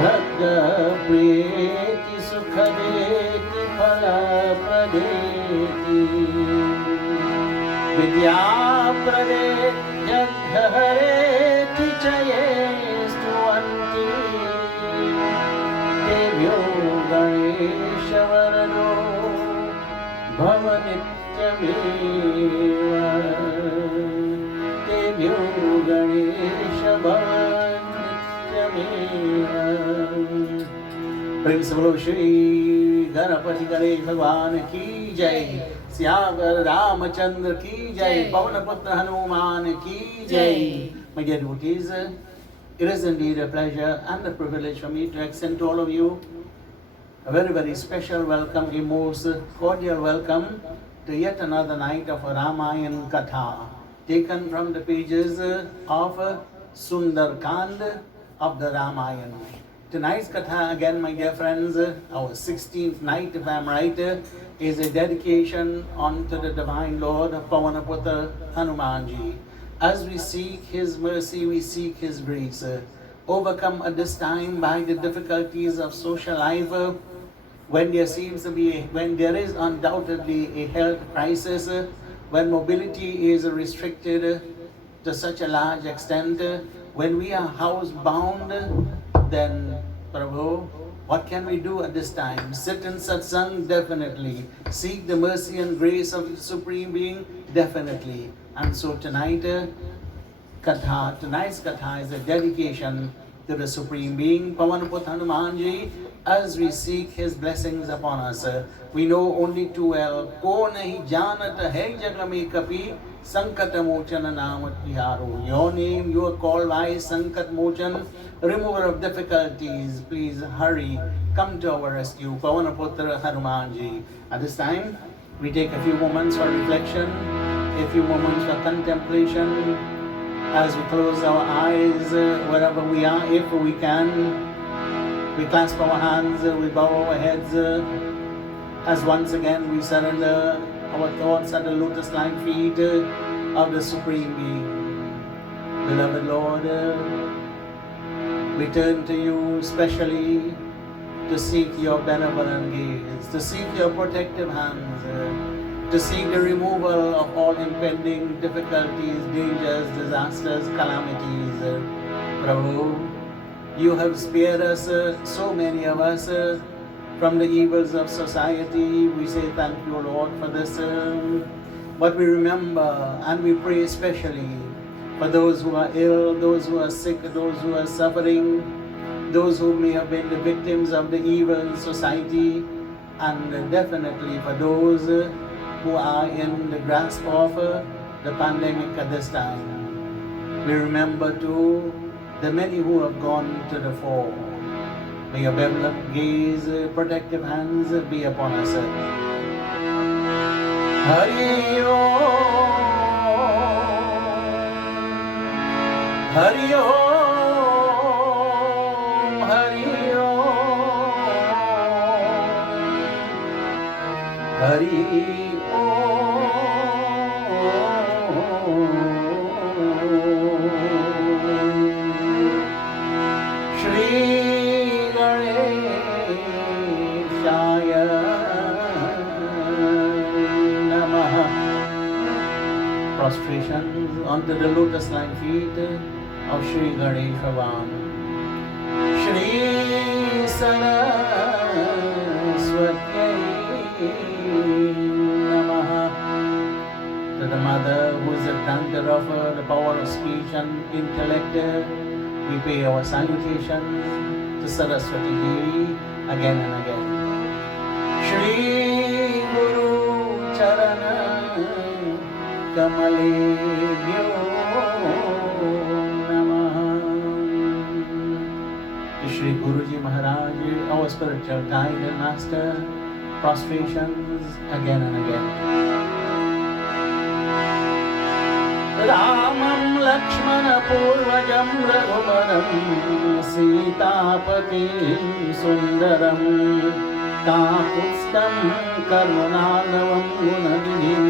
भक्तप्रियेति सुखदेति फलप्रदेति विद्याप्रदेति जग्धहरेति च ये स्तुवन्ति तेभ्यो गणेशवरदो भव नित्यमेव तेभ्यो गणेश भव नित्यमेव। प्रेम से बोलो श्री गणपति गणेश भगवान की जय, सियावर रामचंद्र की जय, पवन पुत्र हनुमान की जय। My dear devotees, it is indeed a pleasure and a privilege for me to extend to all of you a very, very special welcome, a most cordial welcome to yet another night of Ramayana Katha, taken from the pages of Sundar Kand of the Ramayana. Tonight's Katha, again, my dear friends, our 16th night, if I am right, is a dedication unto the Divine Lord, Pavanaputra Hanumanji. As we seek His mercy, we seek His grace, overcome at this time by the difficulties of social life, when there seems to be, when there is undoubtedly a health crisis, when mobility is restricted to such a large extent, when we are housebound, then Prabhu, what can we do at this time? Sit in satsang? Definitely. Seek the mercy and grace of the Supreme Being? Definitely. And so tonight's Katha is a dedication to the Supreme Being, Pavanaputra Hanumanji, as we seek His blessings upon us. We know only too well, ko nahi janat hai jag mein kapi, sankat mochan naam tiharo. Your name, you are called by Sankat Mochan, remover of difficulties. Please hurry, come to our rescue, Pavanaputra Hanumanji. At this time, we take a few moments for reflection, a few moments for contemplation, as we close our eyes, wherever we are, if we can. We clasp our hands, we bow our heads, as once again we surrender our thoughts at the lotus-like feet of the Supreme Being. Beloved Lord, we turn to you specially to seek your benevolent gaze, to seek your protective hands, to seek the removal of all impending difficulties, dangers, disasters, calamities. Prabhu, you have spared us, so many of us, from the evils of society. We say thank you, Lord, for this. But we remember and we pray especially for those who are ill, those who are sick, those who are suffering, those who may have been the victims of the evil society, and definitely for those who are in the grasp of the pandemic at this time. We remember too the many who have gone to the fore. May your benevolent gaze, protective hands be upon us. Hari Om, Hari Om, Hari Om, Hari Om. Prostrations onto the lotus-like feet of Shri Ganesh Bhagwan. Shri Saraswati Namaha. To the Mother who is the grantor of the power of speech and intellect, we pay our salutations to Saraswati Devi again and again. Shri Guru Charana Kamalebhyo Namaha. To Shri Guruji Maharaj, our spiritual guide and master, prostrations again and again. Ramam Lakshmana Purvajam Raghuvaram Sitapatim Sundaram Kapustam Karunalavam Gunadhim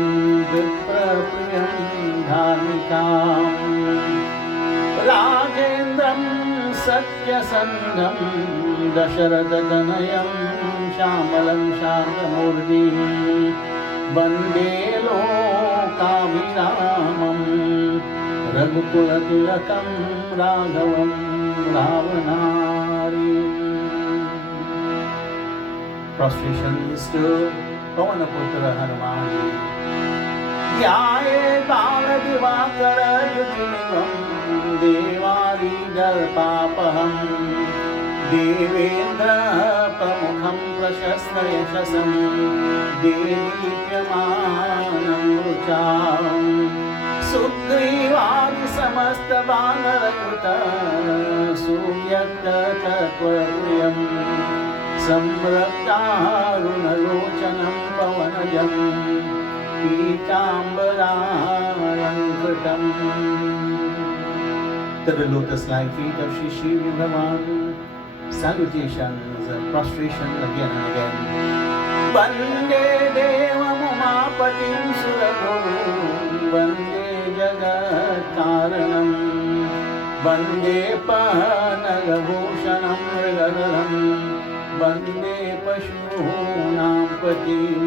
Viprapriyam Dharmikam Rajendram सत्यसन्धं दशरथतनयं श्यामलं शान्तमूर्तिं वन्दे लोकाभिरामं रघुकुलतिलकं राघवं रावणारिम्. Prostrations to Pavanaputra Hanumanji. Dhyaye Baladivakara Yudhinivam Devari Dalpapaham Devendra Pramukham Prashasta Yashasam Devipyamanam Rucham Sugrivari Samasta Vanarayuta Suvyakta Tatvaruyam Samraktarunalocanam pavanajam Pitambaranam. To the lotus-like feet of Shri Shiva Bhagavan, salutations and prostration again and again. Vande Devam Umapatim Suragurum, Vande Jagat Karanam, Vande Panagabhushanam Mrigadharam, Vande Pashunam Patim.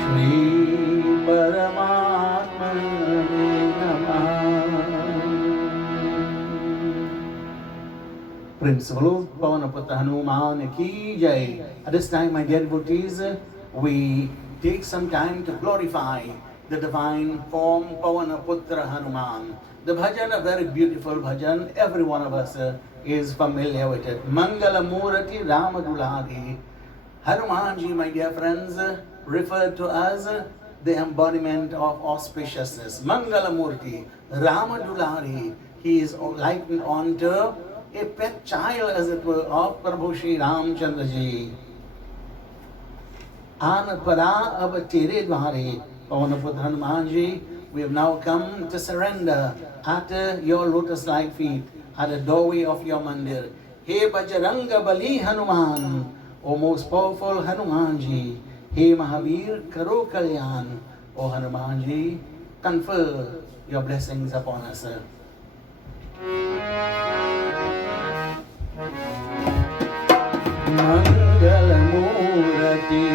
Shri Paramatmane Namah. Principal Pavanaputra Hanuman ki jai. At this time, my dear devotees, we take some time to glorify the divine form Pavanaputra Hanuman. The bhajan, a very beautiful bhajan, every one of us is familiar with it. Mangala Murati Ramadulari. Hanumanji, my dear friends, referred to as the embodiment of auspiciousness. Mangala Murti Ramadulari. He is likened onto a pet child, as it were, of Prabhu Shri Ramchandra Ji. An para ab tere dware, Pavanaputra Hanumanji, we have now come to surrender at your lotus-like feet, at the doorway of your mandir. He Bajranga Bali Hanuman, O most powerful Hanumanji. He Mahavir Karo Kalyan, O Hanumanji, confer your blessings upon us. Mangala Murati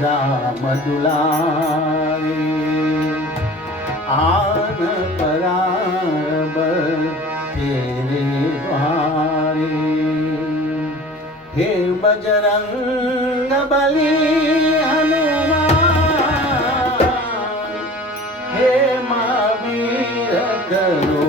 Ramadulari An Parab Tere Dwari He Bajranga Bali Hanuman He Mahavir Karo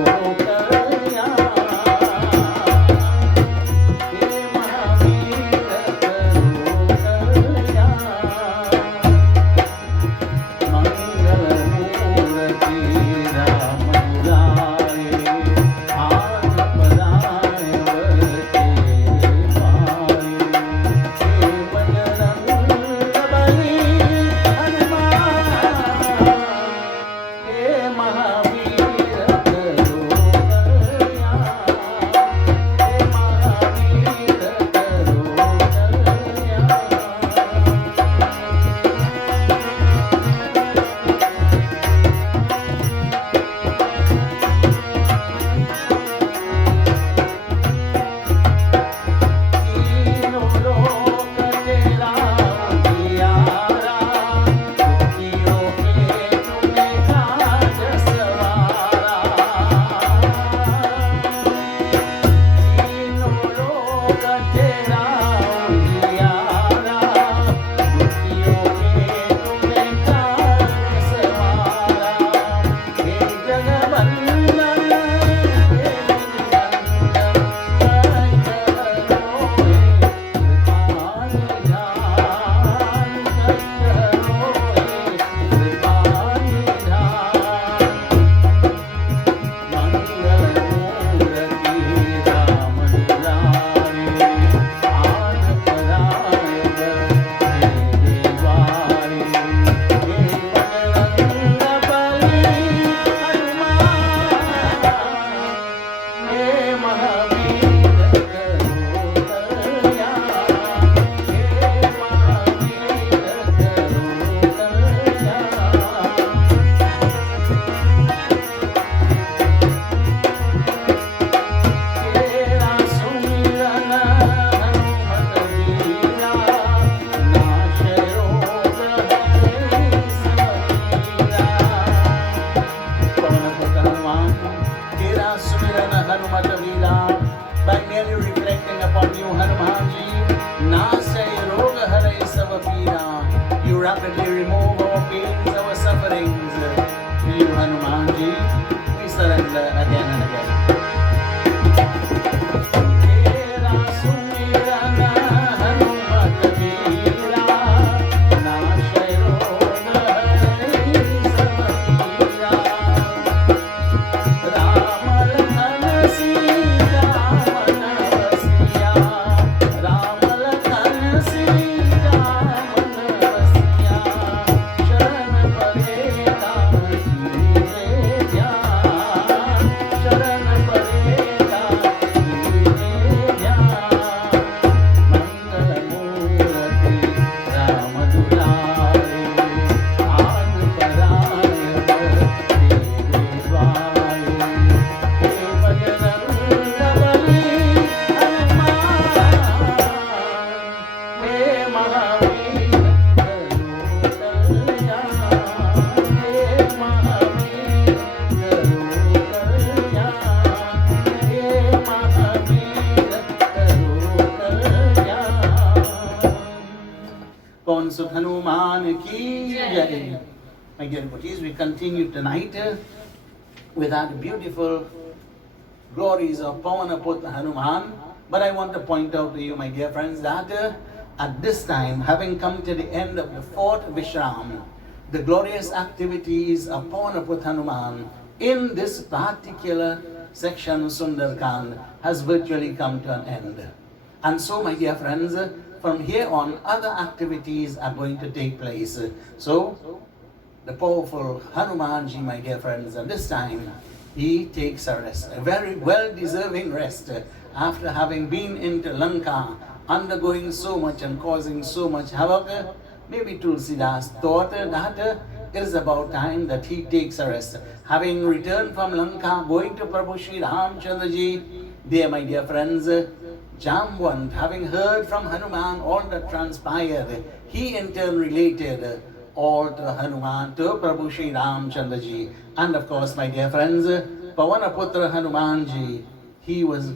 Sumiran Hanumat Veera. By merely reflecting upon you, Hanumanji, Nasay Roga Haray Savapira, you rapidly remove our pains, our sufferings. To you, Hanumanji, we surrender again and again. Hanuman ki jai. My dear devotees, we continue tonight with that beautiful glories of Pavanaputra Hanuman. But I want to point out to you, my dear friends, that at this time, having come to the end of the fourth Vishram, the glorious activities of Pavanaputra Hanuman in this particular section Sundarkand has virtually come to an end. And so, my dear friends, from here on, other activities are going to take place. So, the powerful Hanumanji, my dear friends, at this time, he takes a rest, a very well-deserving rest, after having been into Lanka, undergoing so much and causing so much havoc. Maybe Tulsidas thought that it is about time that he takes a rest. Having returned from Lanka, going to Prabhu Sri Ramchandraji, there, my dear friends, Jambwant, having heard from Hanuman all that transpired, he in turn related all to Hanuman, to Prabhu Sri Ramchandraji. And of course, my dear friends, Pavanaputra Hanumanji, he was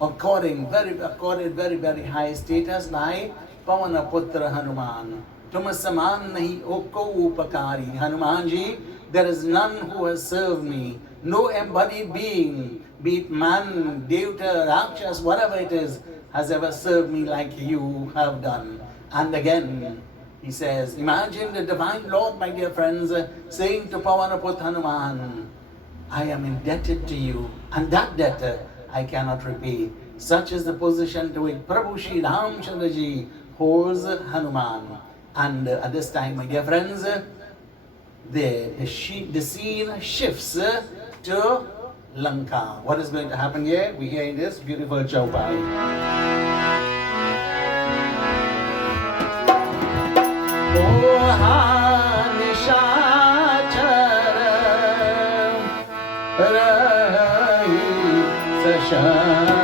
accorded very, very high status by Pavanaputra Hanuman. Tumasaman nahi oko upakari. Hanumanji, there is none who has served me, no embodied being, be it man, devta, rakshas, whatever it is, has ever served me like you have done. And again, he says, imagine the divine Lord, my dear friends, saying to Pavanaputra Hanuman, I am indebted to you, and that debt I cannot repay. Such is the position to which Prabhu Sri Ramchandraji holds Hanuman. And at this time, my dear friends, the scene shifts to Lanka. What is going to happen here? We hear in this beautiful chaupai. Ram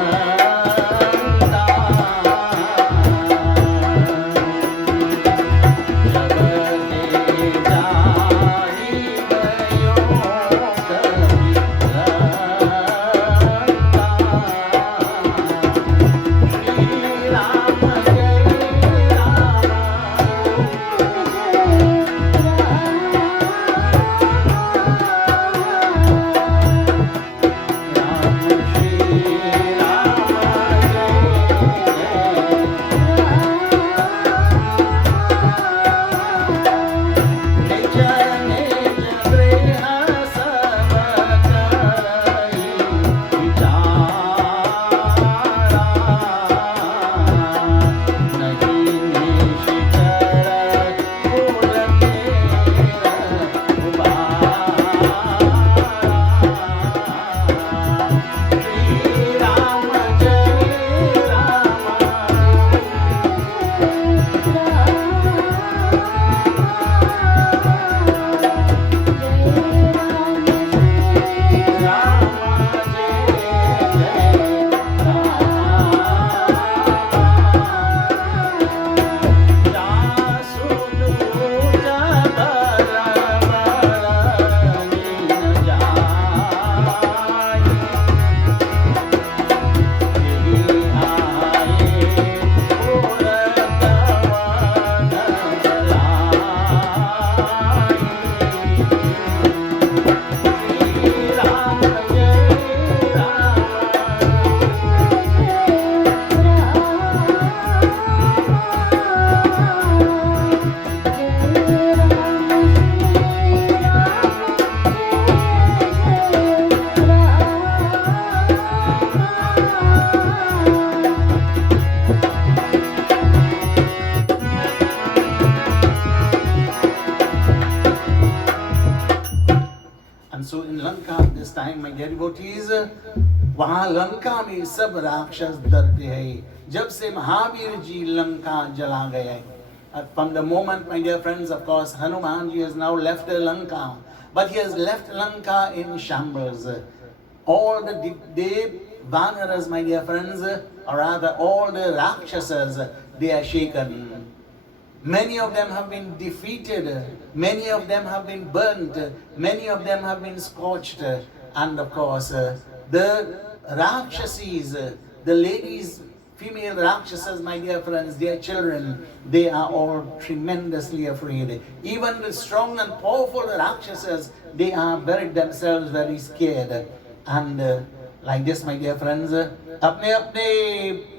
वहां लंका में सब राक्षस डरते हैं जब से महावीर जी लंका जला गए. From the moment, my dear friends, of course, Hanumanji has now left Lanka, but he has left Lanka in shambles. All the Vanaras, my dear friends, or rather all the Rakshasas, they are shaken. Many of them have been defeated, many of them have been burnt, many of them have been scorched, and of course, the Rakshasis, the ladies, female Rakshasas, my dear friends, their children, they are all tremendously afraid. Even the strong and powerful Rakshasas, they are buried themselves very scared. And like this, my dear friends, अपने अपने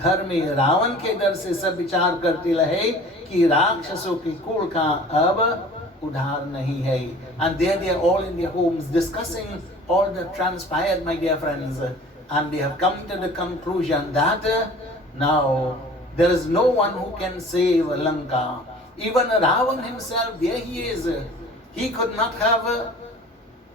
घर में रावण के डर से सब विचार करते रहे कि राक्षसों के कुल का अब उद्धार नहीं है. And there they are all in their homes discussing all that transpired, my dear friends. And they have come to the conclusion that now there is no one who can save Lanka. Even Ravan himself, there he is. He could not have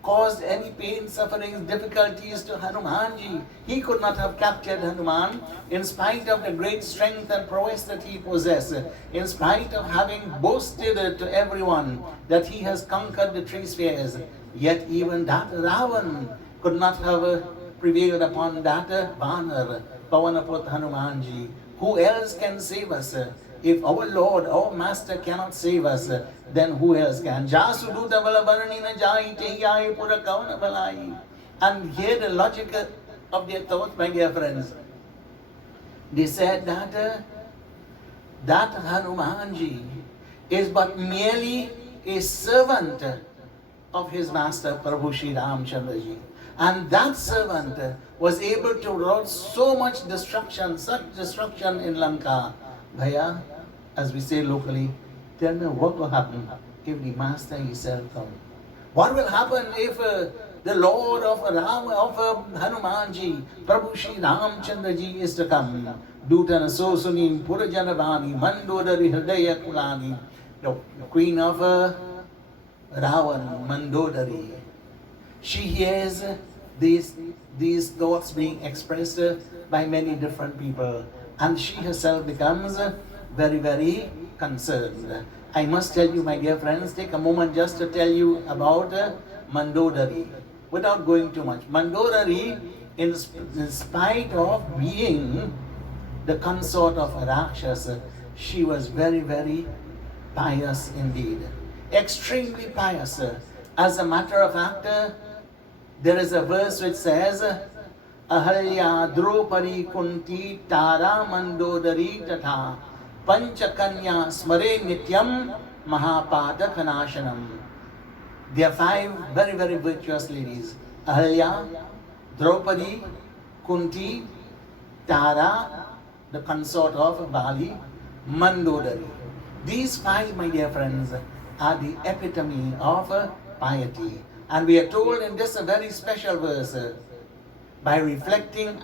caused any pain, sufferings, difficulties to Hanumanji. He could not have captured Hanuman in spite of the great strength and prowess that he possessed, in spite of having boasted to everyone that he has conquered the three spheres. Yet even that Ravan could not have prevailed upon that Vanar, Pavanaput Hanumanji. Who else can save us? If our Lord, our Master cannot save us, then who else can? Jasuduta valavarani na jai tehiyai pura kavana balai. And here the logic of their thought, my dear friends. They said that that Hanumanji is but merely a servant of his Master Prabhu Shri Ramchandraji. And that servant was able to wrought so much destruction, such destruction in Lanka. Bhaiya, as we say locally, tell me what will happen if the Master himself comes? What will happen if the Lord of Hanumanji, Prabhu Shri Ramchandraji is to come? Dutana Sosunim Purajanavani, Mandodari Hridaya Kulani, the queen of Ravan, Mandodari. She hears these thoughts being expressed by many different people, and she herself becomes very, very concerned. I must tell you, my dear friends, take a moment just to tell you about Mandodari, without going too much. Mandodari, in spite of being the consort of a Rakshasa, she was very, very pious indeed. Extremely pious. As a matter of fact, there is a verse which says, Ahalya Draupadi Kunti Tara Mandodari Tatha Panchakanya Smare Nityam Mahapada Kanashanam. There are 5 very, very virtuous ladies. Ahalya, Draupadi, Kunti, Tara, the consort of Bali, Mandodari. These 5, my dear friends, are the epitome of piety. And we are told in this a very special verse, by reflecting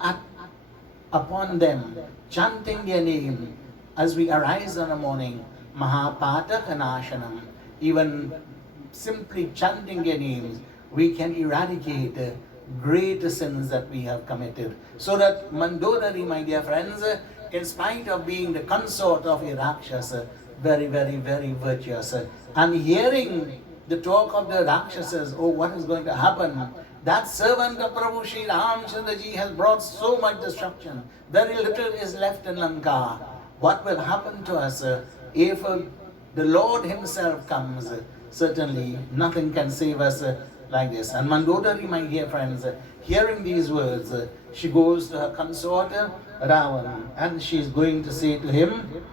upon them, chanting their name as we arise in the morning, Mahapata Kanashanam, even simply chanting their names, we can eradicate great sins that we have committed. So that Mandodari, my dear friends, in spite of being the consort of a Rakshasa, very, very, very virtuous. And hearing the talk of the Rakshasas, oh, what is going to happen? That servant of Prabhu Shri Ramchandraji has brought so much destruction. Very little is left in Lanka. What will happen to us if the Lord himself comes? Certainly nothing can save us like this. And Mandodari, my dear friends, hearing these words, she goes to her consort Ravan, and she is going to say to him,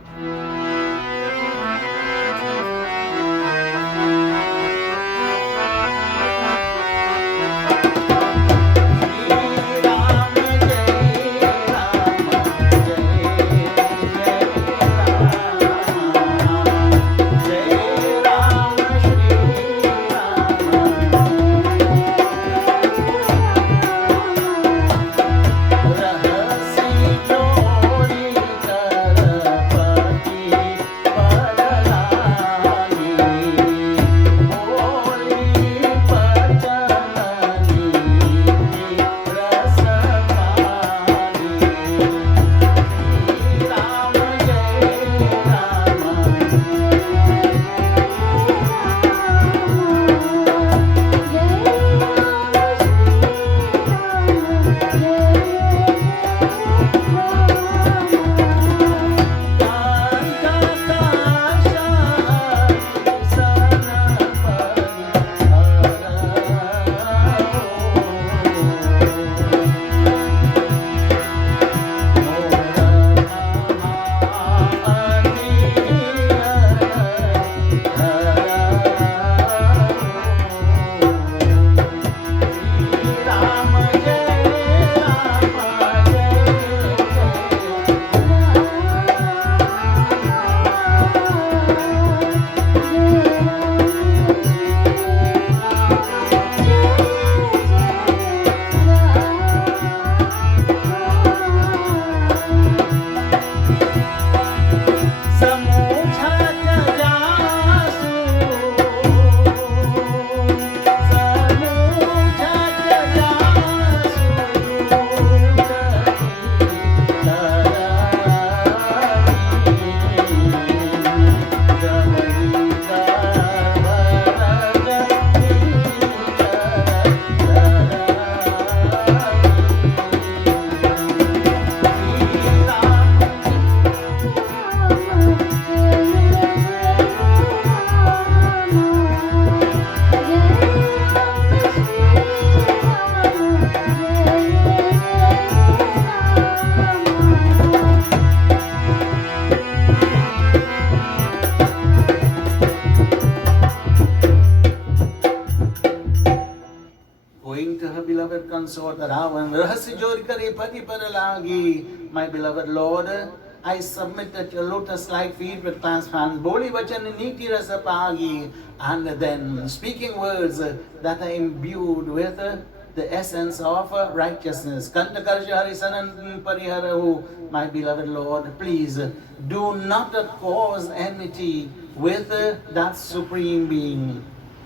consort Ravan, Rahasya jod kare pati par lagi. My beloved Lord, I submit at your lotus-like feet with clasped hands, Boli vachan niti rasa pagi, and then speaking words that are imbued with the essence of righteousness. Kanta karsha harisanan pariharahu. My beloved Lord, please do not cause enmity with that Supreme Being.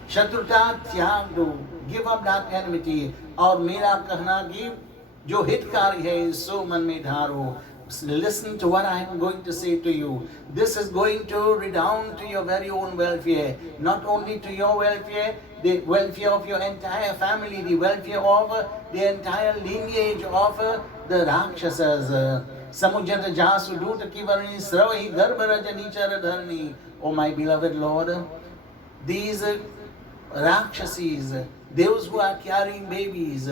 Shatruta त्याग दो, give up that enmity. और मेरा कहना कि जो हितकारी है सो मन में धारो. Listen to what I am going to say to you. This is going to redound to your very own welfare. Not only to your welfare, the welfare of your entire family, the welfare of the entire lineage of the Rakshasas. Samujjata jasu duta kivarni sravahi garbharaja nichara dharni. Oh my beloved Lord, these Rakshasis, those who are carrying babies,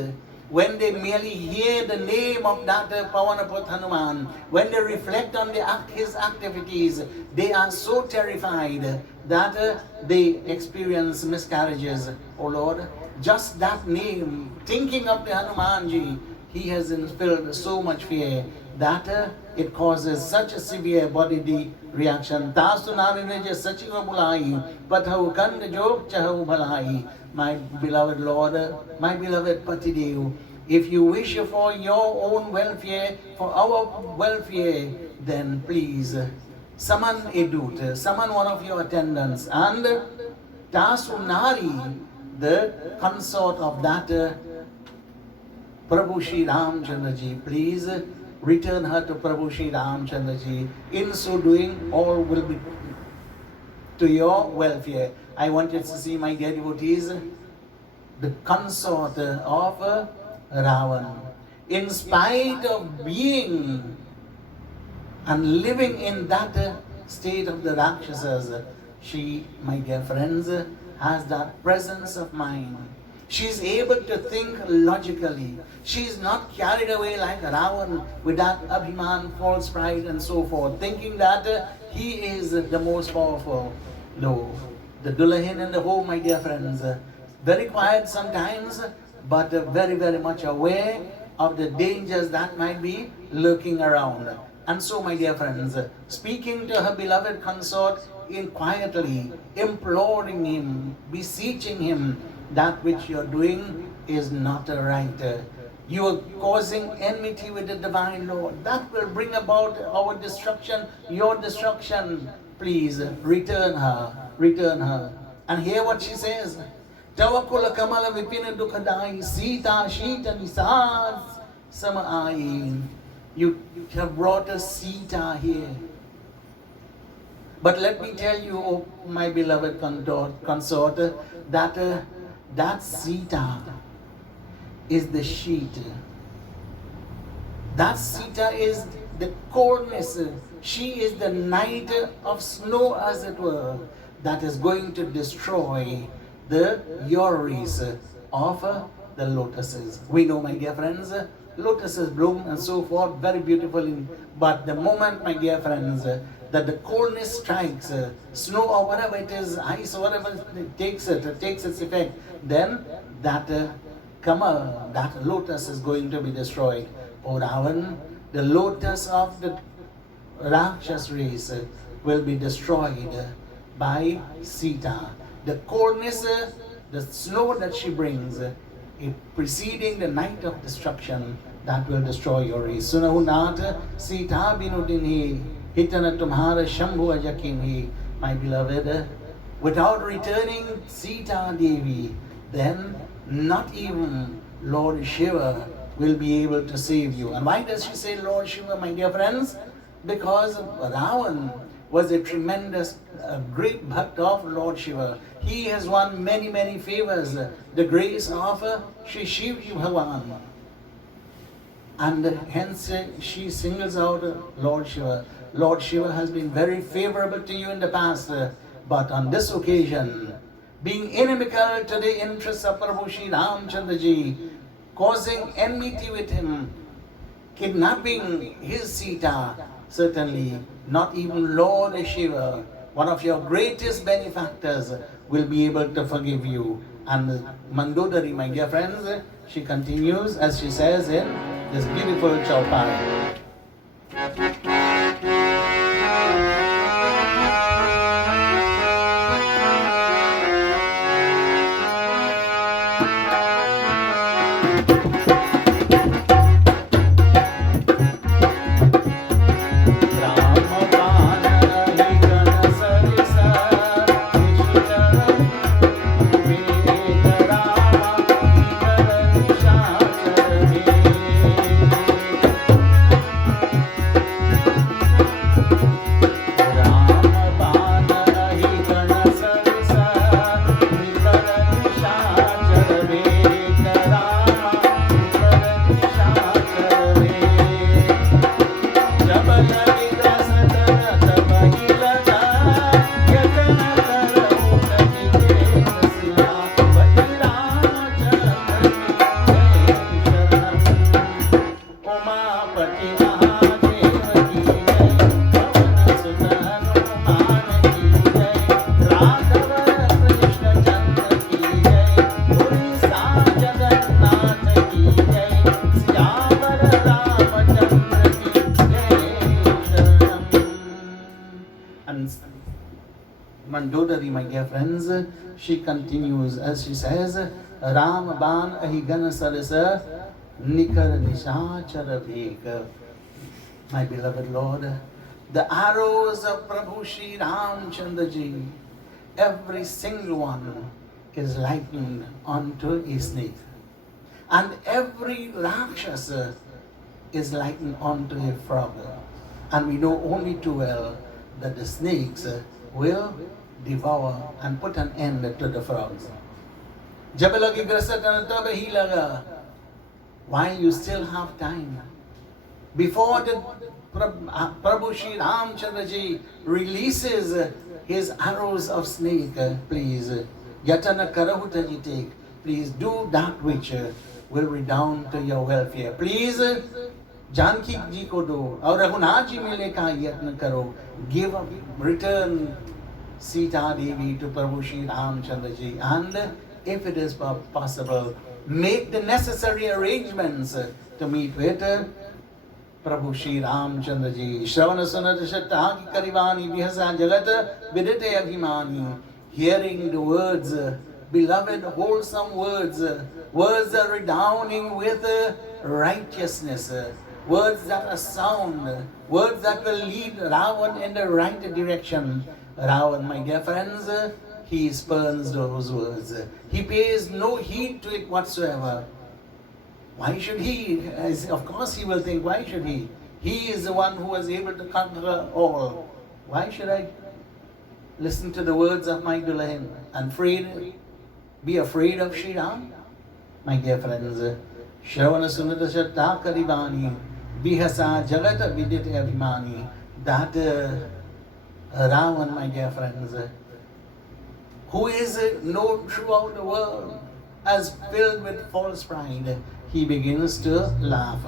when they merely hear the name of Dr. Pawanaput Hanuman, when they reflect on his activities, they are so terrified that they experience miscarriages. Oh Lord, just that name, thinking of the Hanumanji, he has instilled so much fear that it causes such a severe bodily reaction. Tastu narine je sachiva bulai, pathav kand jog chahu bhalai. My beloved Lord, my beloved Patidev, if you wish for your own welfare, for our welfare, then please summon a dut, summon one of your attendants, and Tasu Nari, the consort of that Prabhu Shri Ramchandra Ji, please return her to Prabhu Shri Ramchandra Ji. In so doing, all will be to your welfare. I wanted to see, my dear devotees, the consort of Ravan. In spite of being and living in that state of the Rakshasas, she, my dear friends, has that presence of mind. She is able to think logically. She is not carried away like Ravan with that Abhiman, false pride and so forth, thinking that he is the most powerful. No, the Dullahin in the home, my dear friends, very quiet sometimes, but very, very much aware of the dangers that might be lurking around. And so, my dear friends, speaking to her beloved consort in quietly, imploring him, beseeching him, that which you are doing is not right. You are causing enmity with the Divine Lord. That will bring about our destruction, your destruction. Please return her, return her. And hear what she says. Tawakula kamala vipina dukhadai sita shita nisas samai. You have brought a Sita here. But let me tell you, oh, my beloved consort, that that Sita is the sheet. That Sita is the coldness. She is the night of snow, as it were, that is going to destroy the yoris of the lotuses. We know, my dear friends, lotuses bloom and so forth, very beautiful. But the moment, my dear friends, that the coldness strikes, snow or whatever it is, ice or whatever takes its effect, then that Kamal, that lotus is going to be destroyed. O Ravan, the lotus of the Rakshas race will be destroyed by Sita. The coldness, the snow that she brings, preceding the night of destruction, that will destroy your race. Sunahu naat Sita binudinhi hitana tumhara shambhu ajakinhi. My beloved, without returning Sita Devi, then not even Lord Shiva will be able to save you. And why does she say Lord Shiva, my dear friends? Because Ravan was a tremendous, great bhakt of Lord Shiva. He has won many, many favors. The grace of Shri Shivji Bhagavan. And hence she singles out Lord Shiva. Lord Shiva has been very favorable to you in the past, but on this occasion, being inimical to the interests of Prabhu Shri Ramchandra Ji, causing enmity with him, kidnapping his Sita, certainly not even Lord Shiva, one of your greatest benefactors, will be able to forgive you. And Mandodari, my dear friends, she continues as she says in this beautiful chaupai. Mandodari, my dear friends, she continues as she says, Ram ban ahigana sarasa nikar nishachara bhek. My beloved Lord, the arrows of Prabhu Shri Ramchandra Ji, every single one is likened onto a snake. And every Rakshasa is likened onto a frog. And we know only too well that the snakes will devour and put an end to the frogs. Jab lagi grasatan tab hi laga. While you still have time, before the Prabhu Shri Ramchandra Ji releases his arrows of snake, please, yatana karahuta ji take, please do that which will redound to your welfare. Please, Janki ji ko do, aur Raghunath ji mile ka yatna karo, give up, return Sita Devi to Prabhu Shri Ramchandra Ji, and if it is possible, make the necessary arrangements to meet with Prabhu Shri Ramchandra Ji. Shravana Sunata Shatta ki Karivani Vihasa Jagat Vidite Abhimani. Hearing the words, beloved wholesome words, words that are redounding with righteousness, words that are sound, words that will lead Ravan in the right direction. Ravan, my dear friends, he spurns those words. He pays no heed to it whatsoever. Why should he? Of course he will think, why should he? He is the one who was able to conquer all. Why should I listen to the words of my Dulahin and be afraid of Shri Ram? My dear friends, Shravana Sunata Shatta Karivani Bihasa Jagata Vidit Abhimani. That Ravan, my dear friends, who is known throughout the world as filled with false pride, he begins to laugh.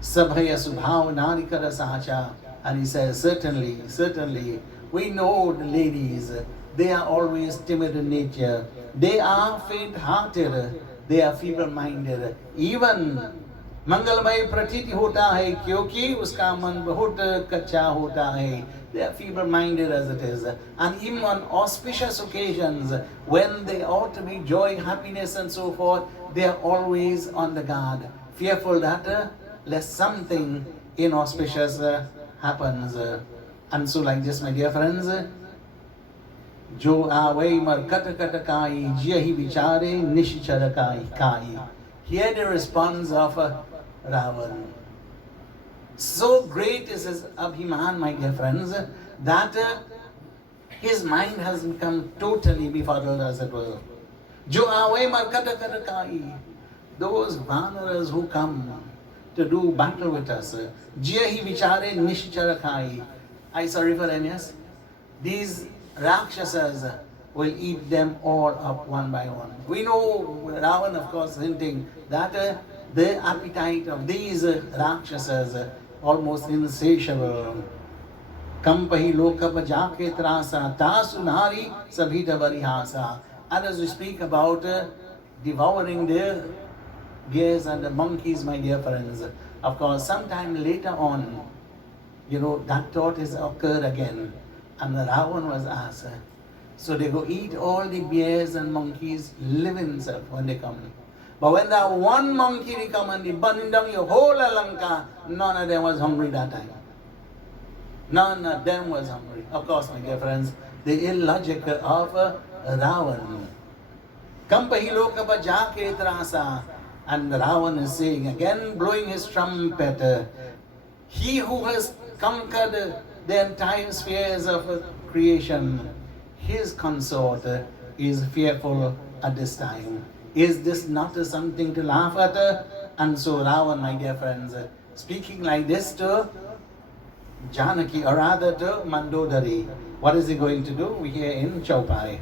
Sabhaya Subhav Narikara Sacha. And he says, certainly, we know the ladies, they are always timid in nature. They are faint-hearted. They are feeble-minded. Even Mangalmay Pratiti hota hai, kyonki uska man bahut kacha hota hai. They are feeble-minded as it is. And even on auspicious occasions, when they ought to be joy, happiness and so forth, they are always on the guard, fearful that lest something inauspicious happens. And so like this, my dear friends, Jo aawai mar kat kat kai, jiyahi vichare nishichara kai. Hear the response of Ravan. So great is his abhiman, my dear friends, that his mind has become totally befuddled, as it were. Jo aawai mar kat kat kai. Those vanaras who come to do battle with us, jiyahi vichare nishichara kai. I sorry for Enyas. These Rakshasas will eat them all up one by one. We know Ravan, of course, hinting that the appetite of these Rakshasas almost insatiable. Kampahi lokapa jake trasa tasu nari sabhita varihasa. And as we speak about devouring the bears and the monkeys, my dear friends. Of course, sometime later on, that thought is occurred again. And Ravan was asked. So they go eat all the bears and monkeys, live himself when they come. But when that one monkey they come and they burning down your whole Lanka, none of them was hungry that time. None of them was hungry. Of course, my dear friends, the illogic of Ravan. Kampahilo ka ba jake trasa? And Ravan is saying, again blowing his trumpet, he who has conquered the entire spheres of creation, his consort is fearful at this time. Is this not something to laugh at? And so Ravan, my dear friends, speaking like this to Janaki, or rather to Mandodari, what is he going to do? We hear in Chaupai.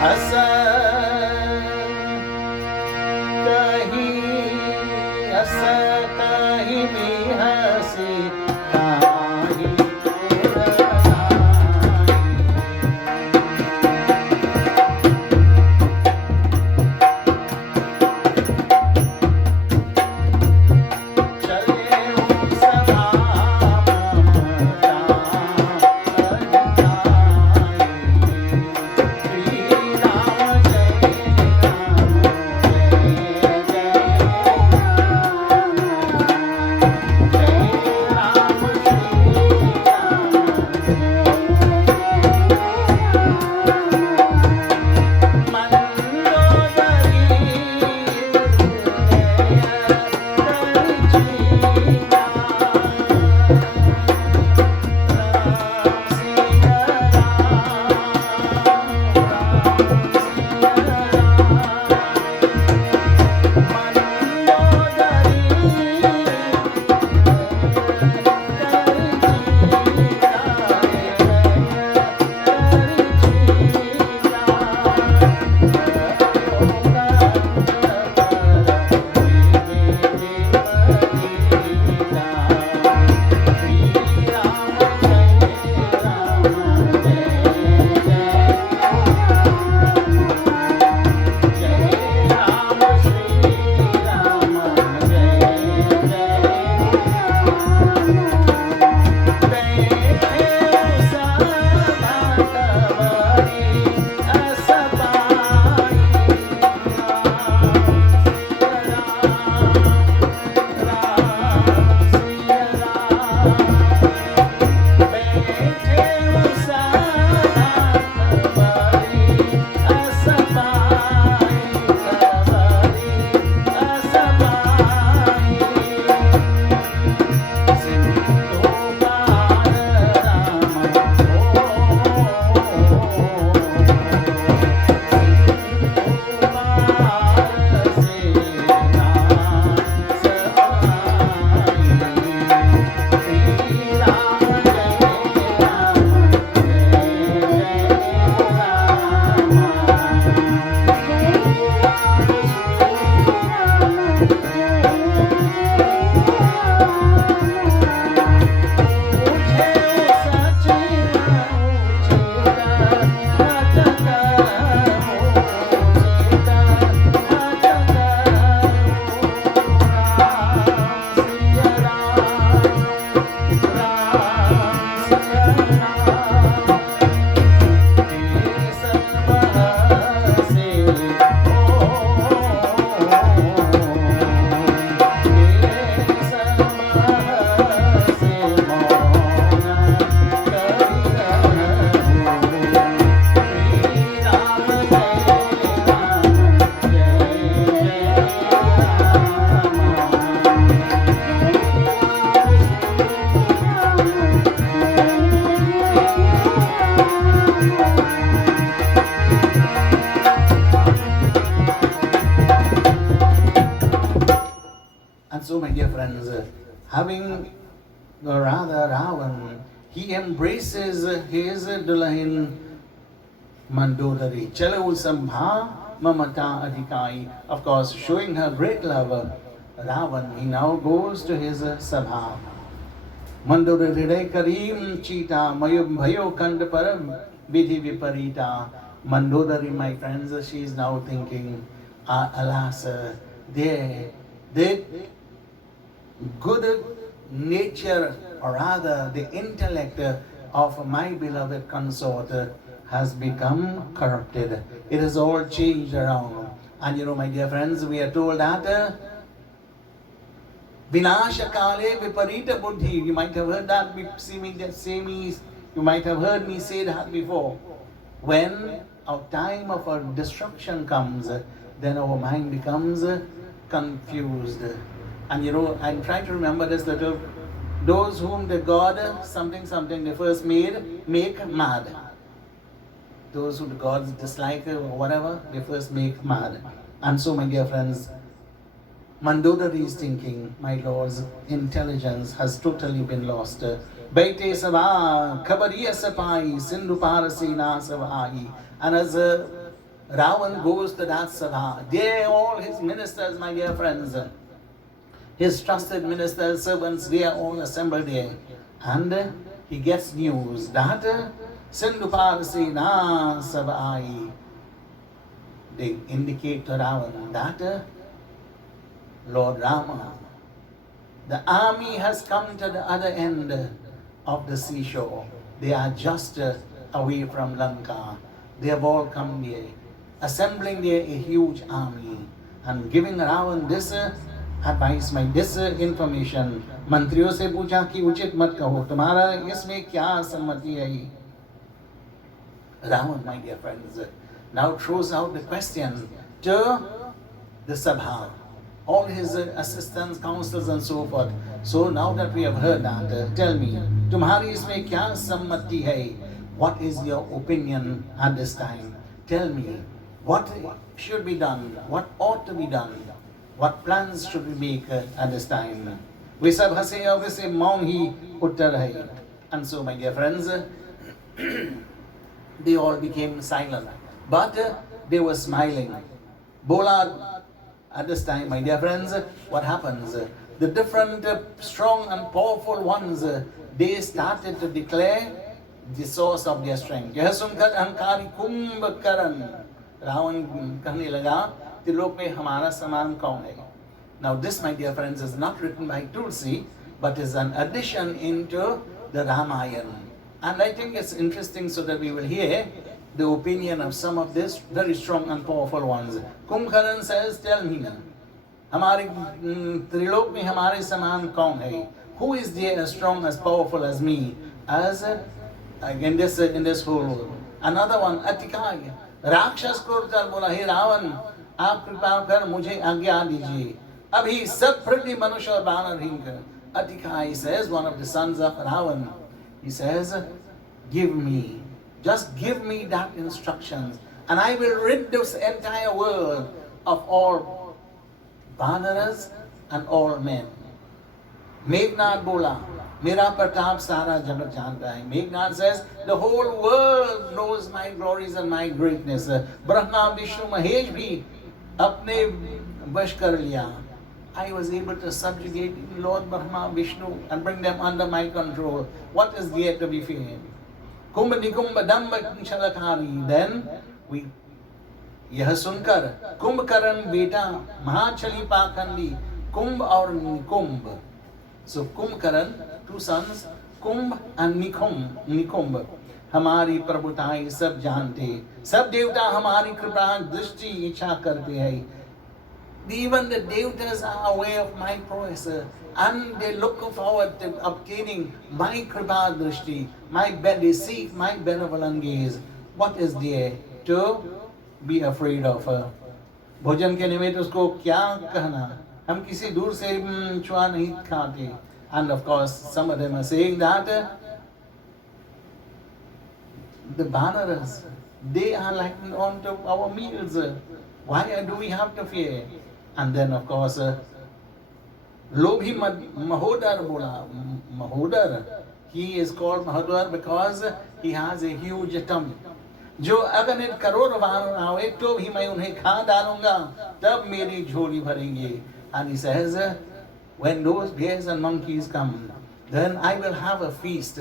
Asa kahi bihasi kahi having Radha Ravan, he embraces his Dulahin Mandodari. Chalau Sambha Mamata Adhikai. Of course, showing her great love, Ravan, he now goes to his Sabha. Mandodari Karim Chita Mayum Bhayo Kand Param Vidhi Viparita. Mandodari, my friends, she is now thinking, alas, the good nature, or rather the intellect of my beloved consort has become corrupted. It has all changed around. And my dear friends, we are told that Vinasha Kale Viparita Buddhi. You might have heard that, you might have heard me say that before. When our time of our destruction comes, then our mind becomes confused. And I'm trying to remember this little, those whom the God something they first make mad. Those who the gods dislike or whatever, they first make mad. And so, my dear friends, Mandodari is thinking, my lord's intelligence has totally been lost. Baite Sava, Kabariya Sapai, Sindhu Parasena Savai. And as Ravan goes to that Sabha, there all his ministers, my dear friends, his trusted ministers, servants, they are all assembled there. And he gets news that Sindhu Parasena Savai, they indicate to Ravan that Lord Rama, the army has come to the other end of the seashore. They are just away from Lanka. They have all come there, assembling there a huge army and giving Ravan this advice, this information. मंत्रियों से पूछा कि उचित मत कहो, तुम्हारा इसमें क्या सम्मति है? Ravan, my dear friends, now throws out the question to the Sabha, all his assistants, counsels and so forth. So now that we have heard that, tell me, तुम्हारी इसमें क्या सम्मति है? What is your opinion at this time? Tell me, what should be done? What ought to be done? What plans should we make at this time? वे सब हंसे और वैसे मौन ही उत्तर है. And so, my dear friends, they all became silent. But they were smiling. Bola, at this time, my dear friends, what happens? The different strong and powerful ones, they started to declare the source of their strength. यह सुनकर अहंकारी कुंभकर्ण रावण कहने लगा त्रिलोक में हमारा समान कौन है? Now this, my dear friends, is not written by Tulsi, but is an addition into the Ramayana. And I think it's interesting so that we will hear the opinion of some of these very strong and powerful ones. Kumbhakaran says, tell me now, हमारे त्रिलोक में हमारे समान कौन है? Who is there as strong, as powerful as me, as in this whole world? Another one, Atikaya, राक्षस क्रोध कर बोला, हे रावण, आप कृपा कर मुझे आज्ञा दीजिए. अभी सब पृथ्वी मनुष्य और वानर हिंकर. Atikaya says, one of the sons of Ravan, he says, give me, just give me that instructions, and I will rid this entire world of all vanaras and all men. Meghnad bola, Mera Pratap Sara Jagat Janta hai. Meghnad says, the whole world knows my glories and my greatness. Brahma, Vishnu, Mahesh bhi apne vash kar liya. I was able to subjugate Lord Brahma, Vishnu and bring them under my control. What is there to be feared? Kumbha Nikumbha Damba Shalakari. Then we यह सुनकर कुंभकर्ण बेटा महाछली पाखंडी कुंभ और Nikumbh. So Kumbhakaran, two sons, Kumbh and Nikumb, हमारी प्रभुताई सब जानते, सब देवता हमारी कृपा दृष्टि इच्छा करते हैं. Even the devatas are aware of my prowess and they look forward to obtaining my kripa drishti, they seek my benevolent gaze. What is there to be afraid of? भोजन के निमित्त उसको क्या कहना? हम किसी दूर से छुआ नहीं खाते. And of course, some of them are saying that the Vanaras, they are like on to our meals. Why do we have to fear? And then, of course, Lobhi Mahodar bola. Mahodar, he is called Mahodar because he has a huge tummy. जो अगणित करोड़ वानर आए तो भी मैं उन्हें खा डालूंगा, तब मेरी झोली भरेंगे. And he says, when those bears and monkeys come, then I will have a feast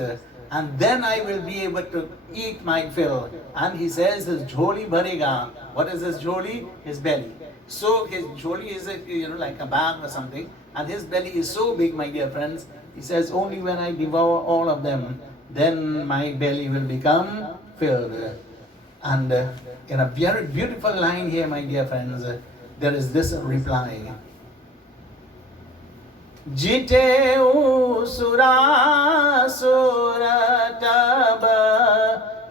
and then I will be able to eat my fill. And he says his jholi bharega. What is his jholi? His belly. So his jholi is like a bag or something, and his belly is so big, my dear friends. He says, only when I devour all of them, then my belly will become filled. And in a very beautiful line here, my dear friends, there is this reply. Jite usura surataba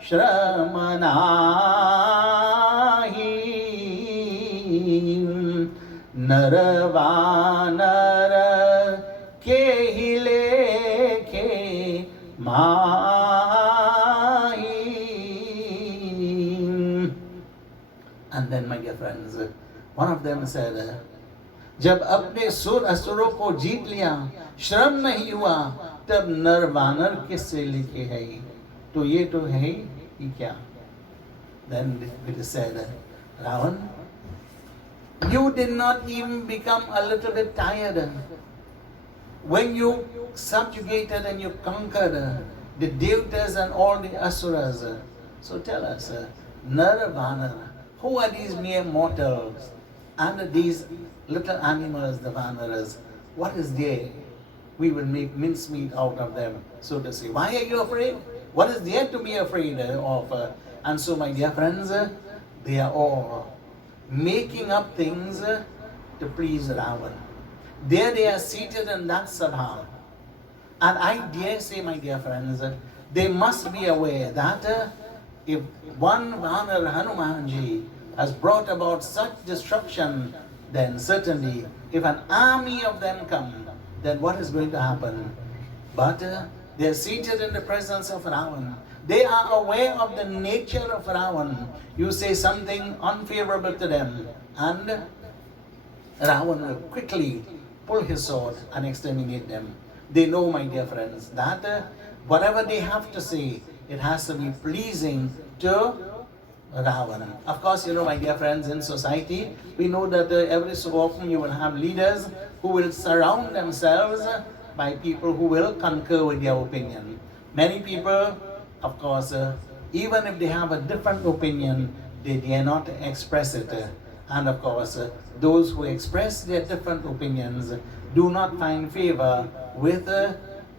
shramanahi narvanar kehile ke mahi. And then, my dear friends, one of them said, जब अपने सुर असुरों को जीत लिया, श्रम नहीं हुआ, तब नर वानर किससे लिखे है? तो ये तो है ही क्या? Then it is said, Ravan, you did not even become a little bit tired when you subjugated and you conquered the devatas and all the asuras. So tell us, Nar Vanar, who are these mere mortals and these little animals, the Vanaras? What is there? We will make mincemeat out of them, so to say. Why are you afraid? What is there to be afraid of? And so, my dear friends, they are all making up things to please Ravan. There they are seated in that sabha. And I dare say, my dear friends, they must be aware that if one Vanar Hanumanji has brought about such destruction, then certainly if an army of them come, then what is going to happen? But they are seated in the presence of Ravan. They are aware of the nature of Ravan. You say something unfavorable to them, and Ravan will quickly pull his sword and exterminate them. They know, my dear friends, that whatever they have to say, it has to be pleasing to Ravana. Of course, my dear friends, in society, we know that every so often you will have leaders who will surround themselves by people who will concur with their opinion. Many people, of course, even if they have a different opinion, they dare not express it. And of course, those who express their different opinions do not find favor with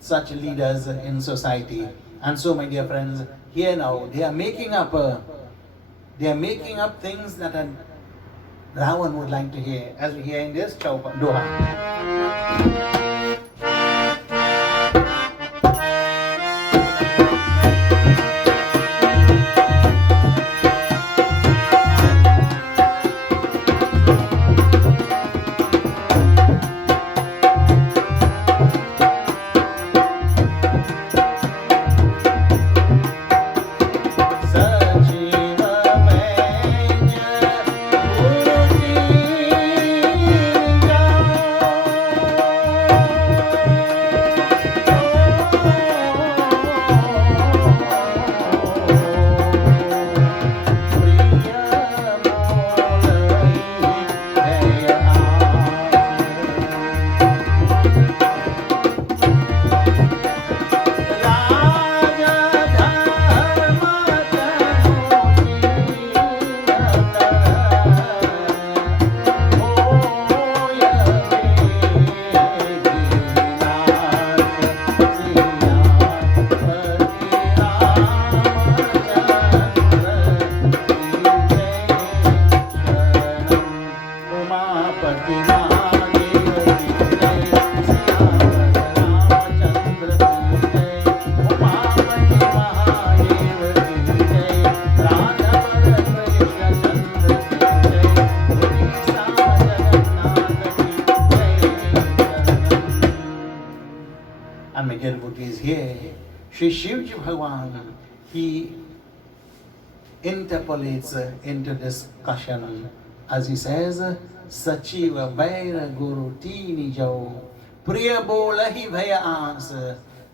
such leaders in society. And so, my dear friends, here now, they are making up things that Ravan would like to hear, as we hear in this Doha. And my dear devotees, here, Sri Shivji Bhagavan, he interpolates into discussion as he says, Sachiva Vaira Guru Tini Jo, Priya Bolahi Bhaya As,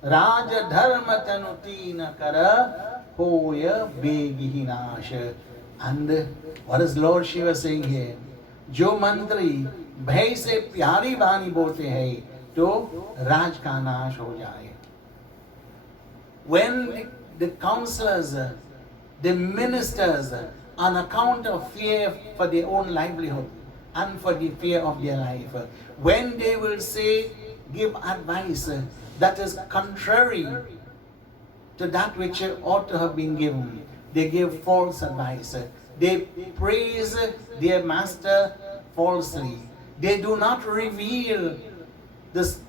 Raja Dharma Tanutina Kara, Hoya Begi Hinash. And what is Lord Shiva saying here? Jo Mantri Bhai se pyari bani bolte hai, तो राज का नाश हो जाए. when the counselors, the ministers, on account of fear for their own livelihood and for the fear of their life, when they will say, give advice that is contrary to that which ought to have been given, they give false advice. They praise their master falsely. They do not reveal this,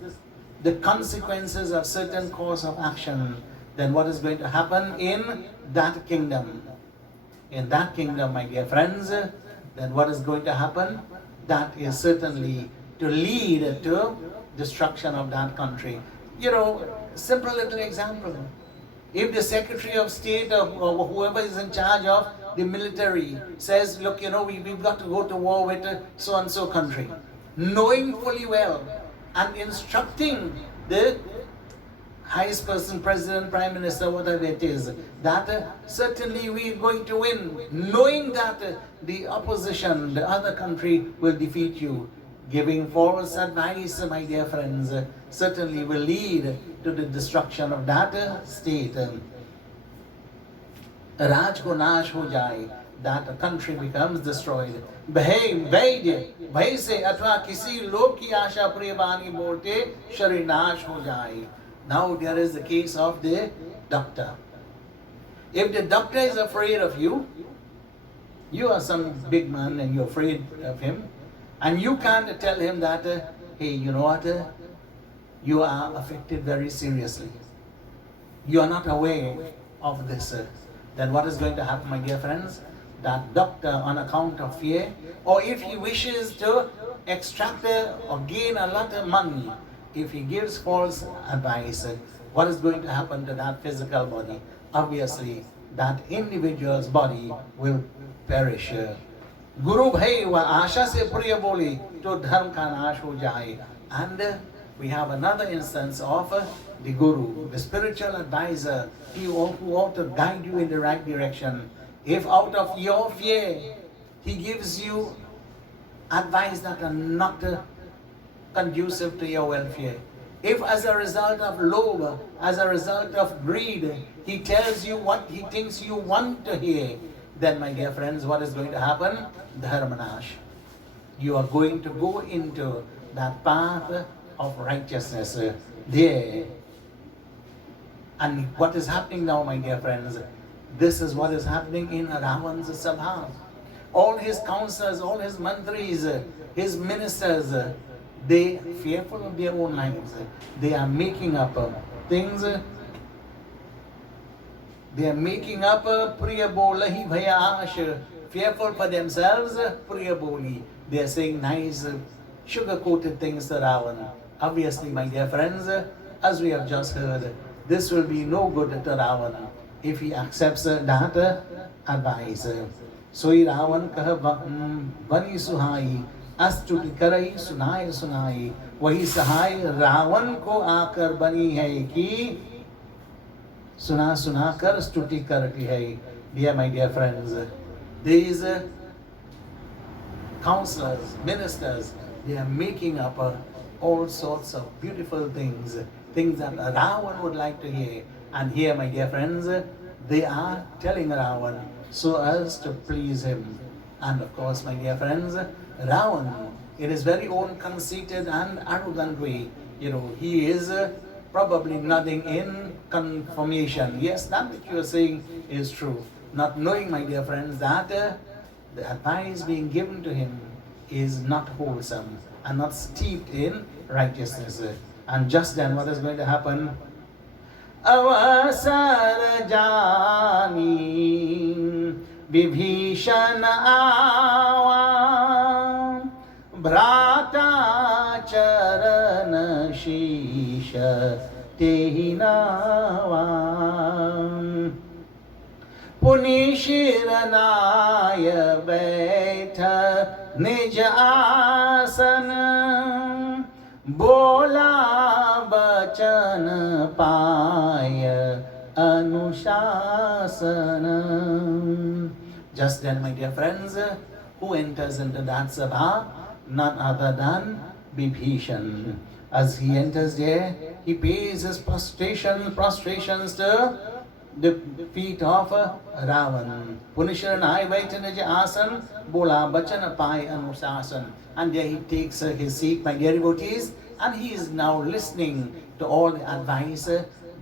the consequences of certain course of action. Then what is going to happen in that kingdom? In that kingdom, my dear friends, then what is going to happen? That is certainly to lead to destruction of that country. You know, simple little example. If the Secretary of State or whoever is in charge of the military says, look, you know, we've got to go to war with so-and-so country, knowing fully well and instructing the highest person, president, prime minister, whatever it is, that certainly we're going to win, knowing that the opposition, the other country will defeat you. Giving false advice, my dear friends, certainly will lead to the destruction of that state. Raj ko nash ho jaye, that country becomes destroyed. Bhai bhai se atwa kisi log ki asha priyabani bolte sharir nash ho jaye. Now there is the case of the doctor. If the doctor is afraid of you, you are some big man and you're afraid of him, and you can't tell him that, hey, you know what, you are affected very seriously. You are not aware of this. Then what is going to happen, my dear friends? That doctor, on account of fear, or if he wishes to extract or gain a lot of money, if he gives false advice, what is going to happen to that physical body? Obviously, that individual's body will perish. Guru bhai wa asha se priya boli to dharm ka nash ho jaye. And we have another instance of the guru, the spiritual advisor, he who ought to guide you in the right direction. If out of your fear, he gives you advice that are not conducive to your welfare. If as a result of love, as a result of greed, he tells you what he thinks you want to hear, then my dear friends, what is going to happen? Dharmanash. You are going to go into that path of righteousness there. And what is happening now, my dear friends? This is what is happening in Ravan's Sabha. All his counselors, all his mantris, his ministers, they fearful of their own lives. They are making up things. They are making up priya bolahi bhayash, fearful for themselves, priya boli. They are saying nice, sugar-coated things to Ravan. Obviously, my dear friends, as we have just heard, this will be no good to Ravan if he accepts that advice. Soi Ravan kah bani suhai, अस्तुति करई सुनाए सुनाई, वही सहाय रावण को आकर बनी है कि सुना सुना कर स्तुति करती है. Dear my dear friends, these counselors, ministers, they are making up all sorts of beautiful things, things that Ravan would like to hear. And here, my dear friends, they are telling Ravan so as to please him. And of course, my dear friends, Ravan, in his very own conceited and arrogant way, you know, he is probably nodding in confirmation. Yes, that which you are saying is true. Not knowing, my dear friends, that the advice being given to him is not wholesome and not steeped in righteousness. And just then, what is going to happen? Avasar jani Vibhishan awa Bhrata charan shisha tehinawa Punishiranaya baitha nija asana Bola bachan paya anushasana. Just then, my dear friends, who enters into that sabha? None other than Vibhishan. As he enters there, he pays his prostrations to the feet of Ravan. Punisharanai Vaitanaj Asan, Bola Bachana Pai Anusasan. And there he takes his seat, my dear devotees, and he is now listening to all the advice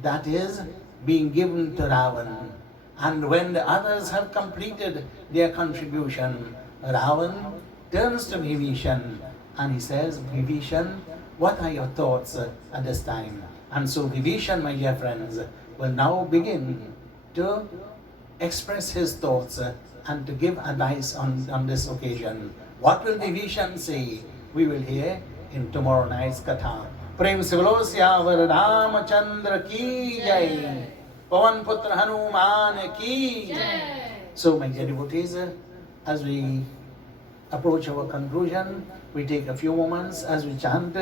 that is being given to Ravan. And when the others have completed their contribution, Ravan turns to Vibhishan and he says, Vibhishan, what are your thoughts at this time? And so Vibhishan, my dear friends, will now begin to express his thoughts and to give advice on this occasion. What will Vibhishan say? We will hear in tomorrow night's Katha. Prem se bolo Syavar Ramachandra ki jai. Pawan Putra Hanuman ki jai. So, my dear devotees, as we approach our conclusion, we take a few moments as we chant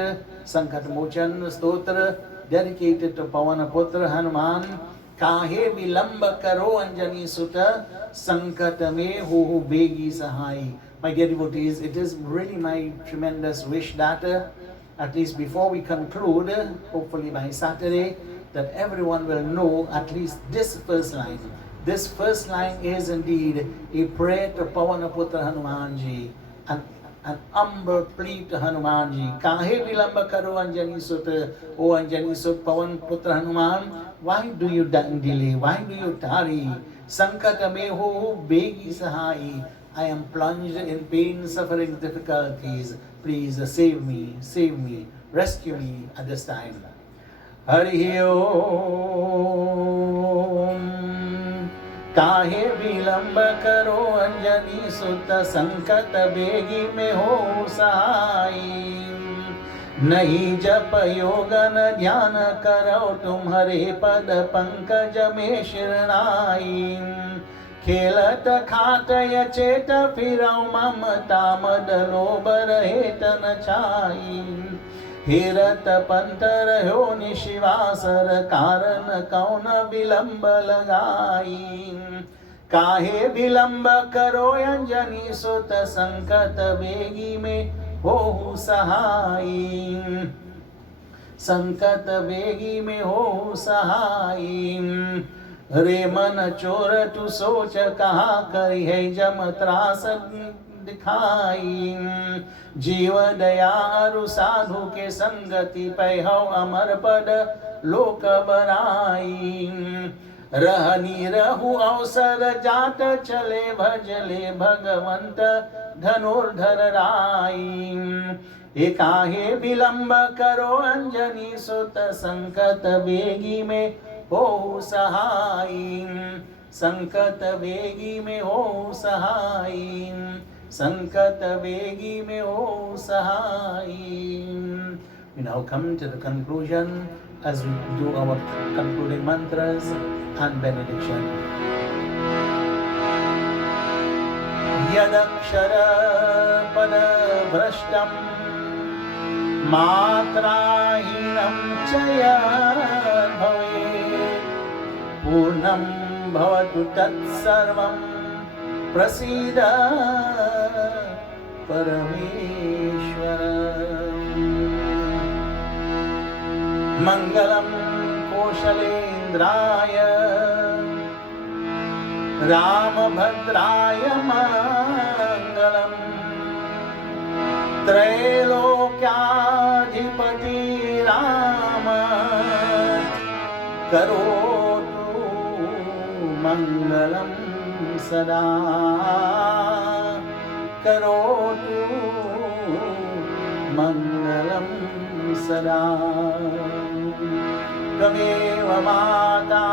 Sankat Mochan Stotra dedicated to Pawan Putra Hanuman. Kahe vilamba karo Anjani Sutta Sankat me ho begi sahai. My dear devotees, it is really my tremendous wish that at least before we conclude, hopefully by Saturday, that everyone will know at least this first line. This first line is indeed a prayer to Pavanaputra Hanumanji, an humble plea to Hanumanji. Kahe vilamba karo Anjani Sutta, O Anjani Sutta Pavanaputra Hanuman, why do you delay? Why do you tarry? Sankata me ho begi sahai. I am plunged in pain, suffering, difficulties. Please save me, rescue me at this time. Hari Om. Kahe vilamba karo Anjani Sutta Sankat begi me ho sahai. नहीं जप योग न ध्यान करो तुम्हारे पद पंकज में शरणाई. खेलत खात चेत फिरौ ममता मद लोभ रहे तन छाई. हेरत पंथ रहो निशिवासर कारण कौन विलंब लगाई. काहे विलंब करो अंजनी सुत संकट बेगी में हो सहाई. संकट बेगी में हो सहाई. रे मन चोर तू सोच कहा करी है जम त्रास दिखाई. जीव दयारु साधु के संगति पैहौ अमर पद लोक बराई. रहनी रहु अवसर जात चले भजले भगवंत धनुर्धर राई. एकाहे विलंब करो अंजनी सुत संकट बेगी में हो सहाई. संकट बेगी में हो सहाई. संकट बेगी में हो सहाई. We now come to the conclusion as we do our concluding mantras and benediction. Yadakshara pada vrashtam matrahinam chaya bhave. Purnam bhavatu tat sarvam prasida parameshwara. Mangalam Koshalendraya Ramabhadraya Mangalam. Trailokyadhipati Rama Karotu Mangalam Sada. Karotu Mangalam Sada. Tvameva mata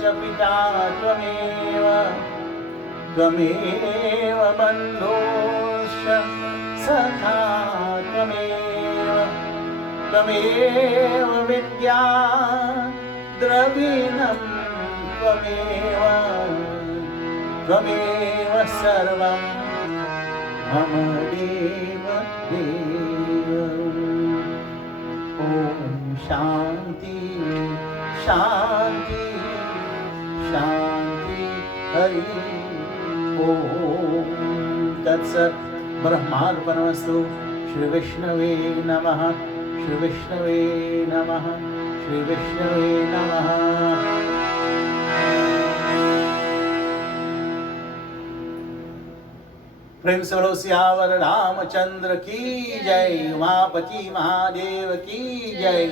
cha pita tvameva bandhuscha sakha tvameva vidya dravinam tvameva sarvam mama deva deva. Om Shanti Shanti Shanti Hari Om Tat Sat. Brahmarpanamastu. Shri विष्णवे नमः, श्री विष्णवे नमः, श्री विष्णवे नमः। प्रेम से बोलो सियावर रामचंद्र की जय, उमापति महादेव की जय,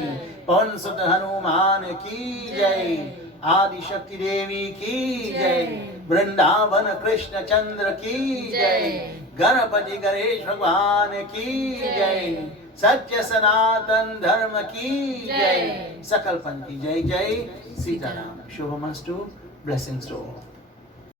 पवन सुत हनुमान की जय, आदि शक्ति देवी की जय, वृंदावन कृष्ण चंद्र की जय, गणपति गणेश भगवान की जय, सत्य सनातन धर्म की जय, सकल पंथ की जय। जय सीताराम। शुभमस्तु, ब्लेसिंग्स टू ऑल।